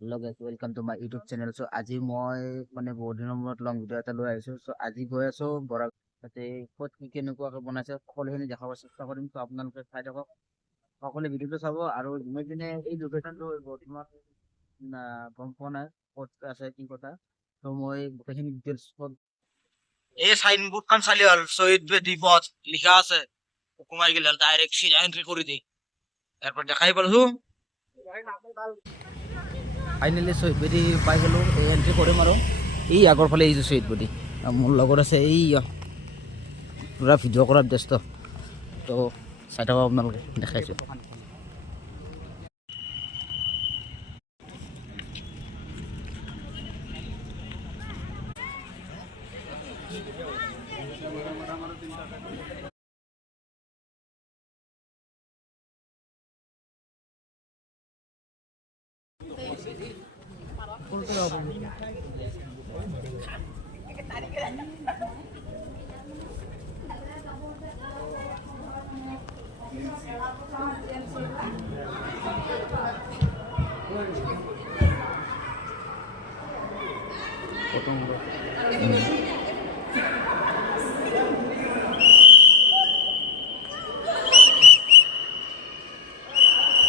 Hello' guys welcome to my YouTube channel. So' আজি মই মানে বহুত দিনৰ মূৰত লং ভিডিঅ' এটা লৈ আহিছোঁ। চ' আজি গৈ আছোঁ বৰাক, তাতে ক'ত কি কেনেকুৱাকৈ বনাইছে সকলোখিনি দেখাব চেষ্টা কৰিম। চ' আপোনালোকে চাই থাকক, সকলোৱে ভিডিঅ'টো চাব। আৰু মই পিনে এই লোকেশ্যনটো বৰ্তমান গম পোৱা নাই ক'ত আছে কি কথা। চ' মই গোটেইখিনি ডিটেইলছ এই সাইনবোর্ডখান চালি হল শহীদ বেদি পথ লিখা আছে হুকুমাই গেলে ডাইরেক্ট সিধা এন্ট্রি করে দিই এরপর দেখাই পারছো ফাইনেলি শ্বহীদ বেদী পাই গ'লোঁ। এই এণ্ট্ৰি কৰিম আৰু এই আগৰ ফালে আহিছোঁ শ্বহীদ বেদী। মোৰ লগত আছে এই পূৰা ভিডিঅ' কৰাত ব্যস্ত। তো চাই থাকক আপোনালোকে, দেখাইছোঁ।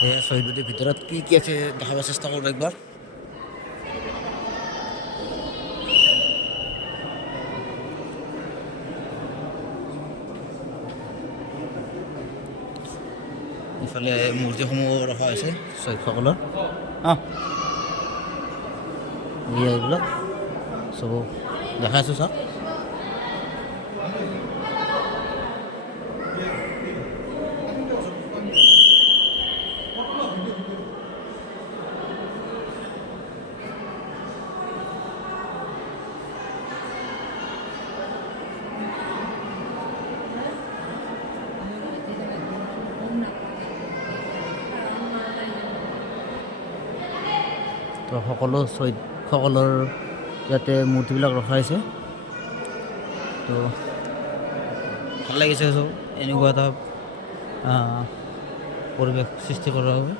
এয়া শ্বহীদ বেদীৰ ভিতৰত কি কি আছে দেখাব চেষ্টা কৰোঁ একবাৰ। ইফালে মূৰ্তিসমূহ ৰখা হৈছে শ্বহীদসকলৰ। এইবিলাক চব দেখাইছোঁ চাওক। তো সকলো শ্বহীদসকলৰ ইয়াতে মূৰ্তিবিলাক ৰখা হৈছে। তো ভাল লাগিছে চব, এনেকুৱা এটা পৰিৱেশ সৃষ্টি কৰাৰ বাবে।